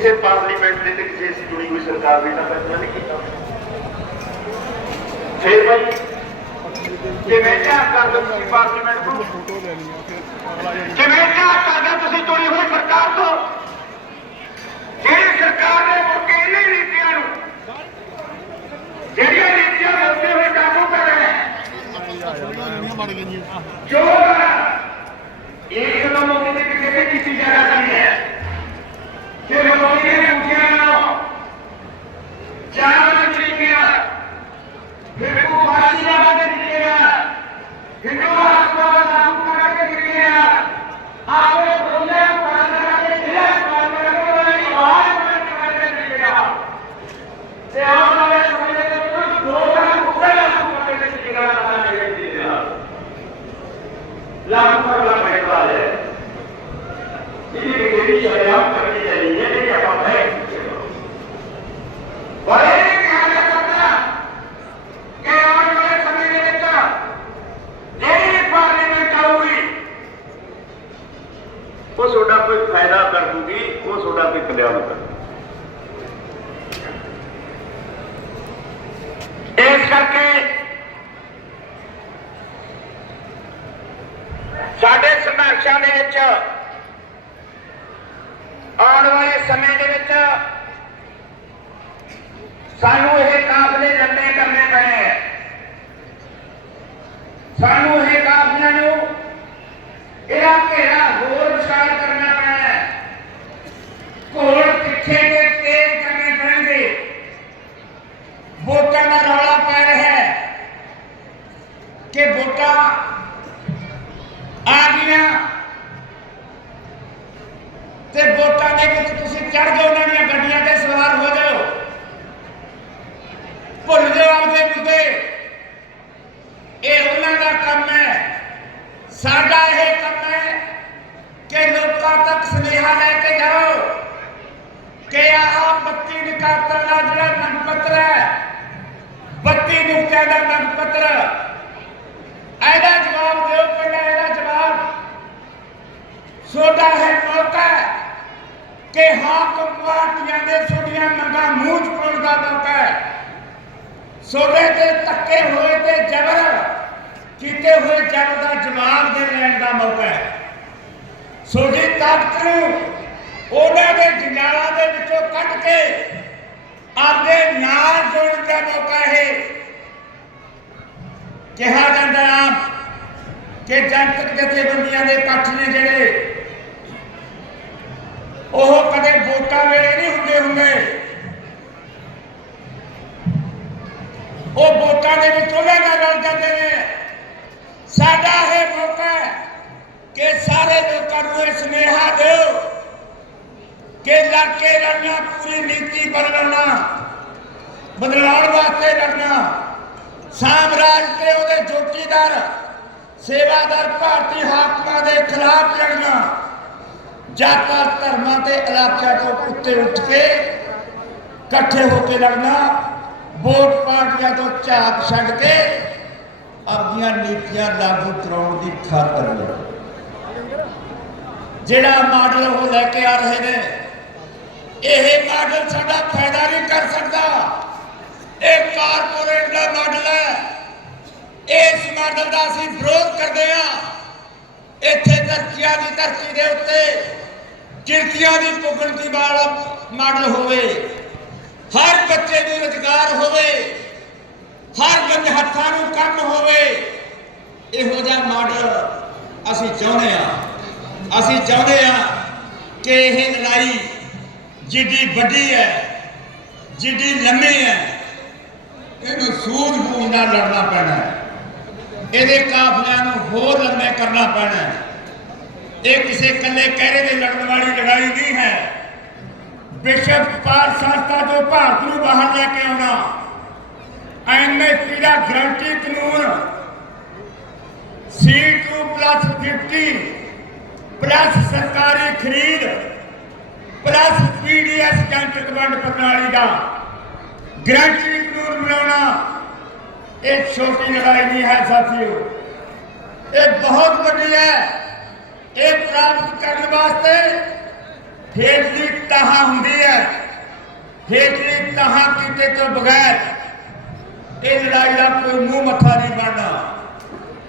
ਕਿਸੇ ਪਾਰਲੀਮੈਂਟ ਦੇ ਤੇ ਕਿਸੇ ਚੁਣੀ ਹੋਈ ਸਰਕਾਰ ਨੇ ਤਾਂ ਫੈਸਲਾ ਨਹੀਂ ਕੀਤਾ। ਫਿਰ ਭਾਈ ਕਿਵੇਂ ਝਾਕ ਕਰਦੇ ਤੁਸੀਂ ਪਾਰਲੀਮੈਂਟ ਨੂੰ? ਕਿਵੇਂ ਝਾਕ ਕਰਦੇ ਤੁਸੀਂ ਚੁਣੀ ਹੋਈ ਸਰਕਾਰ ਤੋਂ? ਜਿਹੜੀ ਸਰਕਾਰ ਨੇ ਮੁੜ ਨੀਤੀਆਂ ਨੂੰ, ਜਿਹੜੀਆਂ ਨੀਤੀਆਂ ਮੋਦੇ ਹੋਏ ਕਾਬੂ ਕਰ ਰਹੇ ਜੋ ਇੱਕ ਨੰਬਰ ਮੋਦੀ ਦੇ ਕੀਤੀ ਜਾ ਸਕਦੀ ਹੈ। ਕਿ ਮੋਦੀ ਨੇ ਪੁੱਛਿਆ ਨਾ ਚਾਰ ਤਰੀਕਿਆਂ ਫਿਰ ਕੋ ਫਾਸੀ ਦਾ ਬਾਤ ਦਿੱਤੇਗਾ ਹਿੰਦੂ ਰਾਸ਼ਟਰ ਦਾ ਨਾਮ ਕਰਕੇ ਦਿੱਤੇਗਾ ਆਪੇ ਬੋਲੇ ਪਾਣਾ ਦੇ ਜ਼ਿਲ੍ਹਾ ਪਾਣਾ ਦੇ ਲਈ ਆਵਾਜ਼ ਕਰਕੇ ਦਿੱਤੇਗਾ ਤੇ ਆਉਣ ਵਾਲੇ ਸਮੇਂ ਦੇ ਵਿੱਚ ਲੋਕਾਂ ਨੂੰ ਉੱਤੇ ਲਾਗੂ ਕਰਕੇ ਦਿੱਤੇਗਾ ਤਾਂ ਨਹੀਂ ਦਿੱਤੇਗਾ ਲਾਗੂ ਕਰਨਾ ਪੈਂਦਾ ਹੈ ਇਹ ਜਿਹੜੀ ਸ਼ਰਿਆਤ ਕਰਨੀ ਚਾਹੀਦੀ ਹੈ ਇਹ ਆਪਾਂ ਹੈ ਬੜੇ ਨੇ ਕਿਹਾ ਜਾ ਸਕਦਾ ਕਿ ਆਉਣ ਵਾਲੇ ਸਮੇਂ ਦੇ ਵਿੱਚ ਜਿਹੜੀ ਪਾਰਲੀਮੈਂਟ ਆਊਗੀ ਉਹ ਤੁਹਾਡਾ ਕੋਈ ਫਾਇਦਾ ਕਰ ਦੂਗੀ ਉਹ ਤੁਹਾਡਾ ਕੋਈ ਕਲਿਆਣ ਕਰ ਇਸ ਕਰਕੇ ਸਾਡੇ ਸੰਘਰਸ਼ਾਂ ਦੇ ਵਿੱਚ। ਆਉਣ ਵਾਲੇ ਸਮੇਂ ਦੇ ਵਿੱਚ ਸਾਨੂੰ ਇਹ ਕਾਫਲੇ ਲੰਬੇ ਕਰਨੇ ਪੈਣੇ ਹੈ ਸਾਨੂੰ ਇਹ ਕਾਫਲਿਆਂ ਨੂੰ ਇਹਦਾ ਘੇਰਾ ਹੋਰ ਵਿਸ਼ਾਲ ਕਰਨਾ ਪੈਣਾ ਹੈ ਘੋੜ ਪਿੱਛੇ ਦੇ ਤੇਜ਼ ਕਰਨੇ ਪੈਣਗੇ। ਵੋਟਾਂ ਦਾ ਰੌਲਾ ਪੈ ਰਿਹਾ ਹੈ ਕਿ ਵੋਟਾਂ ਆ ਗਈਆਂ ਤੇ ਵੋਟਾਂ ਦੇ ਵਿੱਚ ਤੁਸੀਂ ਚੜ ਜਾਓ ਉਹਨਾਂ ਦੀਆਂ ਗੱਡੀਆਂ ਤੇ ਸਵਾਰ ਹੋ ਜਾਓ ਭੁੱਲ ਜਾਓ ਆਪਦੇ ਮੁੱਦੇ ਇਹ ਉਹਨਾਂ ਦਾ ਕੰਮ ਹੈ ਸਾਡਾ ਇਹ ਕੰਮ ਹੈ ਕਿ ਲੋਕਾਂ ਤੱਕ ਸੁਨੇਹਾ ਲੈ ਕੇ ਜਾਓ ਕਿ ਆਹ ਬੱਤੀ ਨਿਕਾਤਰ ਦਾ ਜਿਹੜਾ ਮੰਗ ਪੱਤਰ ਹੈ ਬੱਤੀ ਨੁਕਤਿਆਂ ਦਾ ਮੰਗ ਪੱਤਰ ਇਹਦਾ ਜਵਾਬ ਦਿਓ ਪਹਿਲਾਂ ਇਹਦਾ ਜਵਾਬ ਸੋਡਾ ਹੈ ਮੌਕਾ ਕਿ ਹਾਕਮ ਪਾਰਟੀਆਂ ਦੇ ਛੋਟੀਆਂ ਮੰਗਾਂ ਮੂੰਹ ਚ ਦਾ ਮੌਕਾ ਹੈ। ਸੋਡੇ ਤੇ ਧੱਕੇ ਹੋਏ ਤੇ ਜ਼ਬਰ ਕੀਤੇ ਹੋਏ ਜ਼ਬਰ ਦਾ ਜਵਾਬ ਦੇ ਲੈਣ ਦਾ ਮੌਕਾ ਹੈ। ਸੋਡੀ ਤਾਕਤ ਨੂੰ ਉਹਨਾਂ ਦੇ ਜੰਜਾਲਾਂ ਦੇ ਵਿੱਚੋਂ ਕੱਢ ਕੇ ਆਪਦੇ ਨਾਲ ਜੋੜਨ ਦਾ ਮੌਕਾ ਹੈ ਕਿਹਾ ਜਾਂਦਾ ਕਿ ਜਨਤਕ ਜਥੇਬੰਦੀਆਂ ਦੇ ਇਕੱਠ ਨੇ ਜਿਹੜੇ ਉਹ ਵੋਟਾਂ ਵੇਲੇ ਨਹੀਂ ਹੁੰਦੇ ਹੁੰਦੇ। ਉਹ ਵੋਟਾਂ ਦੇ ਵਿੱਚ ਉਹਨਾਂ ਨਾਲ ਰਲ ਜਾਂਦੇ ਨੇ। ਸਾਡਾ ਇਹ ਮੌਕਾ ਕਿ ਸਾਰੇ ਲੋਕਾਂ ਨੂੰ ਇਹ ਸੁਨੇਹਾ ਦਿਓ ਕਿ ਲੜ ਲੜਨਾ ਪੂਰੀ ਨੀਤੀ ਬਦਲਣਾ, ਬਦਲਾਉਣ ਵਾਸਤੇ ਲੜਨਾ। ਸਾਮਰਾਜ ਤੇ ਉਹਦੇ ਜੋਟੀਦਾਰ ਸੇਵਾਦਾਰ ਭਾਰਤੀ ਹਾਕਮਾਂ ਦੇ ਖਿਲਾਫ ਲੜਨਾ। ਜਾਤਾਂ, ਧਰਮਾਂ ਤੇ ਇਲਾਕਿਆਂ ਤੋਂ ਉੱਤੇ ਉੱਠ ਕੇ ਇਕੱਠੇ ਹੋ ਕੇ ਲੜਨਾ, ਵੋਟ ਪਾਰਟੀਆਂ ਤੋਂ ਝਾਕ ਛੱਡ ਕੇ ਆਪਣੀਆਂ ਨੀਤੀਆਂ ਲਾਗੂ ਕਰਾਉਣ ਦੀ ਖਾਤਰ ਜਿਹੜਾ ਮਾਡਲ ਉਹ ਲੈ ਕੇ ਆ ਰਹੇ ਨੇ, ਇਹ ਮਾਡਲ ਸਾਡਾ ਫਾਇਦਾ ਨਹੀਂ ਕਰ ਸਕਦਾ। ਇਹ ਕਾਰਪੋਰੇਟ ਦਾ ਮਾਡਲ ਹੈ। ਇਸ ਮਾਡਲ ਦਾ ਅਸੀਂ ਵਿਰੋਧ ਕਰਦੇ ਹਾਂ। ਇੱਥੇ ਧਰਤੀਆਂ ਦੀ ਧਰਤੀ ਦੇ ਉੱਤੇ ਕਿਰਤੀਆਂ ਦੀ ਪੁੱਗਣ ਵਾਲਾ ਮਾਡਲ ਹੋਵੇ। ਹਰ ਬੱਚੇ ਨੂੰ ਰੁਜ਼ਗਾਰ ਹੋਵੇ। ਹਰ ਬੰਦੇ ਹੱਥਾਂ ਨੂੰ ਕੰਮ ਹੋਵੇ। ਇਹੋ ਜਿਹਾ ਮਾਡਲ ਅਸੀਂ ਚਾਹੁੰਦੇ ਹਾਂ। ਅਸੀਂ ਚਾਹੁੰਦੇ ਹਾਂ ਕਿ ਇਹ ਲੜਾਈ ਜਿੱਡੀ ਵੱਡੀ ਹੈ, ਜਿੱਡੀ ਲੰਮੀ ਹੈ, ਇਹਨੂੰ ਸੂਝ-ਬੂਝ ਨਾਲ ਲੜਨਾ ਪੈਣਾ ਹੈ। ਇਹਦੇ ਕਾਫਲਿਆਂ ਨੂੰ ਹੋਰ ਲੰਮੇ ਕਰਨਾ ਪੈਣਾ ਹੈ। ਇਹ ਕਿਸੇ ਇਕੱਲੇ ਕਹਿਰੇ ਦੇ ਲੜਨ ਵਾਲੀ ਲੜਾਈ ਨਹੀਂ ਹੈ ਵਿਸ਼ਵ ਪਾਰ ਸੰਸਥਾ ਤੋਂ ਭਾਰਤ ਨੂੰ ਬਾਹਰ ਲੈ ਕੇ ਆਉਣਾ ਐਮਐਸਪੀ ਦਾ ਗਰੰਟੀ ਕਾਨੂੰਨ C2 50 ਪਲੱਸ ਸਰਕਾਰੀ ਖਰੀਦ ਪਲੱਸ ਪੀਡੀਐਸ ਜਨਤਕ ਵੰਡ ਪ੍ਰਣਾਲੀ ਦਾ ਗਰੰਟੀ ਕਾਨੂੰਨ ਬਣਾਉਣਾ, ਇਹ ਛੋਟੀ ਲੜਾਈ ਨਹੀਂ ਹੈ ਸਾਥੀਓ। ਇਹ ਬਹੁਤ ਵੱਡੀ ਹੈ। ਇਹ ਪ੍ਰਾਪਤ ਕਰਨ ਵਾਸਤੇ ਹੇਠਲੀ ਤਹਾਂ ਹੁੰਦੀ ਹੈ। ਹੇਠਲੀ ਤਹਾਂ ਕੀਤੇ ਤੋਂ ਬਗੈਰ ਇਹ ਲੜਾਈ ਦਾ ਕੋਈ ਮੂੰਹ ਮੱਥਾ ਨਹੀਂ ਬਣਨਾ।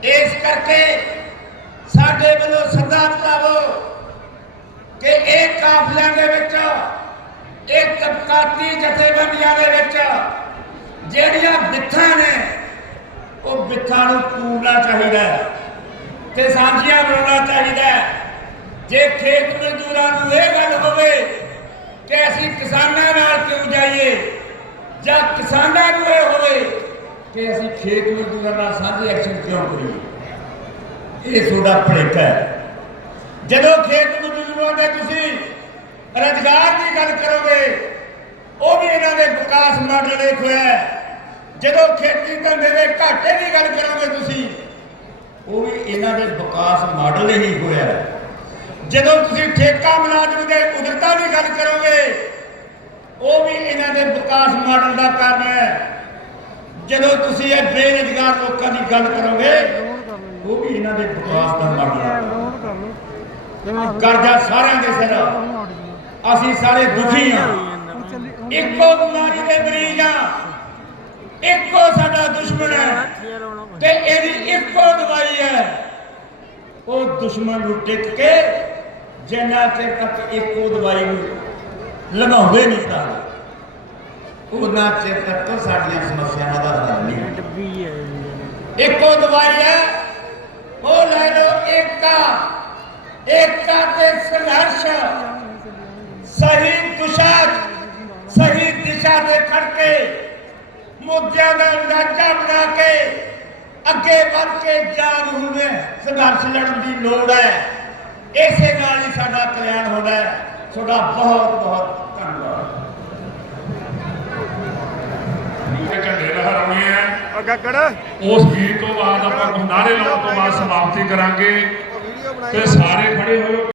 ਇਸ ਕਰਕੇ ਸਾਡੇ ਵੱਲੋਂ ਸਦਾ ਭਰਾਵੋ ਕਿ ਇਹ ਕਾਫਲਿਆਂ ਦੇ ਵਿੱਚ, ਇਹ ਤਬਕਾਤੀ ਜਥੇਬੰਦੀਆਂ ਦੇ ਵਿੱਚ ਜਿਹੜੀਆਂ ਬਿੱਥਾਂ ਨੇ, ਉਹ ਬਿੱਥਾਂ ਨੂੰ ਪੂਰਨਾ ਚਾਹੀਦਾ ਹੈ। ਤੇ ਸਾਂਝੀਆਂ ਬਣਾਉਣਾ ਚਾਹੀਦਾ ਜੇ ਖੇਤ ਮਜ਼ਦੂਰਾਂ ਨੂੰ ਇਹ ਗੱਲ ਹੋਵੇ ਕਿ ਅਸੀਂ ਕਿਸਾਨਾਂ ਨਾਲ ਕਿਉਂ ਜਾਈਏ ਜਾਂ ਕਿਸਾਨਾਂ ਨੂੰ ਇਹ ਹੋਵੇ ਕਿ ਅਸੀਂ ਖੇਤ ਮਜ਼ਦੂਰਾਂ ਨਾਲ ਸਾਂਝੇ ਐਕਸ਼ਨ ਕਿਉਂ ਕਰੀਏ? ਇਹ ਤੁਹਾਡਾ ਭਲੇਖਾ ਹੈ। ਜਦੋਂ ਖੇਤ ਮਜ਼ਦੂਰਾਂ ਦੇ ਤੁਸੀਂ, ਰੁਜ਼ਗਾਰ ਦੀ ਗੱਲ ਕਰੋਗੇ, ਉਹ ਵੀ ਇਹਨਾਂ ਦੇ ਵਿਕਾਸ ਮਾਡਲ ਇੱਕ ਹੋਇਆ ਜਦੋਂ ਖੇਤੀ ਧੰਦੇ ਦੇ ਘਾਟੇ ਦੀ ਗੱਲ ਕਰੋਗੇ ਤੁਸੀਂ ਉਹ ਵੀ ਇਹਨਾਂ ਦੇ ਵਿਕਾਸ ਮਾਡਲ ਹੀ ਹੋਇਆ ਜਦੋਂ ਤੁਸੀਂ ਠੇਕਾ ਮੁਲਾਜ਼ਮ ਦੇ ਉਦਰਤਾ ਦੀ ਗੱਲ ਕਰੋਗੇ, ਉਹ ਵੀ ਇਹਨਾਂ ਦੇ ਵਿਕਾਸ ਮਾਡਲ ਦਾ ਕਾਰਨ ਹੈ। ਜਦੋਂ ਤੁਸੀਂ ਇਹ ਬੇਰੁਜ਼ਗਾਰ ਲੋਕਾਂ ਦੀ ਗੱਲ ਕਰੋਗੇ, ਉਹ ਵੀ ਇਹਨਾਂ ਦੇ ਵਿਕਾਸ ਦਾ ਮਾਡਲ ਹੈ। ਕਰਜ਼ਾ ਸਾਰਿਆਂ ਦੇ ਸਿਰ ਅਸੀਂ ਸਾਰੇ ਦੁਖੀ ਹਾਂ। ਇੱਕੋ ਬਿਮਾਰੀ ਦੇ ਮਰੀਜ਼ ਆ। ਇੱਕੋ ਸਾਡਾ ਦੁਸ਼ਮਣ ਹੈ। ਤੇ ਇਹਦੀ ਇੱਕੋ ਦਵਾਈ ਹੈ। ਉਹ ਦੁਸ਼ਮਣ ਨੂੰ ਟਿਕ ਕੇ ਜਿੰਨਾ ਚਿਰ ਤੱਕ ਇੱਕੋ ਦਵਾਈ ਨੂੰ ਲਗਾਉਂਦੇ ਨਹੀਂ ਤਾਂ ਉਹਨਾਂ ਚਿਰ ਤੱਕ ਸਾਡੀਆਂ ਸਮੱਸਿਆਵਾਂ ਦਾ ਹੱਲ ਨਹੀਂ ਇੱਕੋ ਦਵਾਈ ਹੈ ਉਹ ਲੈ ਲਓ ਏਕਾ ਏਕਾ ਤੇ ਸੰਘਰਸ਼ ਸਹੀ ਦਿਸ਼ਾ ਸਹੀ ਦਿਸ਼ਾ ਤੇ ਖੜ ਕੇ ਮੁੱਦਿਆਂ ਦਾ ਅੰਦਾਜ਼ਾ ਬਣਾ ਕੇ ਅੱਗੇ ਵੱਧ ਕੇ ਜਾਗ ਹੁੰਦੇ ਸੰਘਰਸ਼ ਲੜਨ ਦੀ ਲੋੜ ਹੈ। ਇਸੇ ਨਾਲ ਹੀ ਸਾਡਾ ਕਲਿਆਣ ਹੋਣਾ ਹੈ। ਤੁਹਾਡਾ ਬਹੁਤ ਬਹੁਤ ਧੰਨਵਾਦ। ਝੰਡੇ ਲਹਿਰਾਉਣੇ ਆ। ਉਸ ਗੀਤ ਤੋਂ ਬਾਅਦ ਆਪਾਂ ਨਾਰੇ ਲਾਉਣ ਤੋਂ ਬਾਅਦ ਸਮਾਪਤੀ ਕਰਾਂਗੇ। ਤੇ ਸਾਰੇ ਖੜੇ ਹੋਏ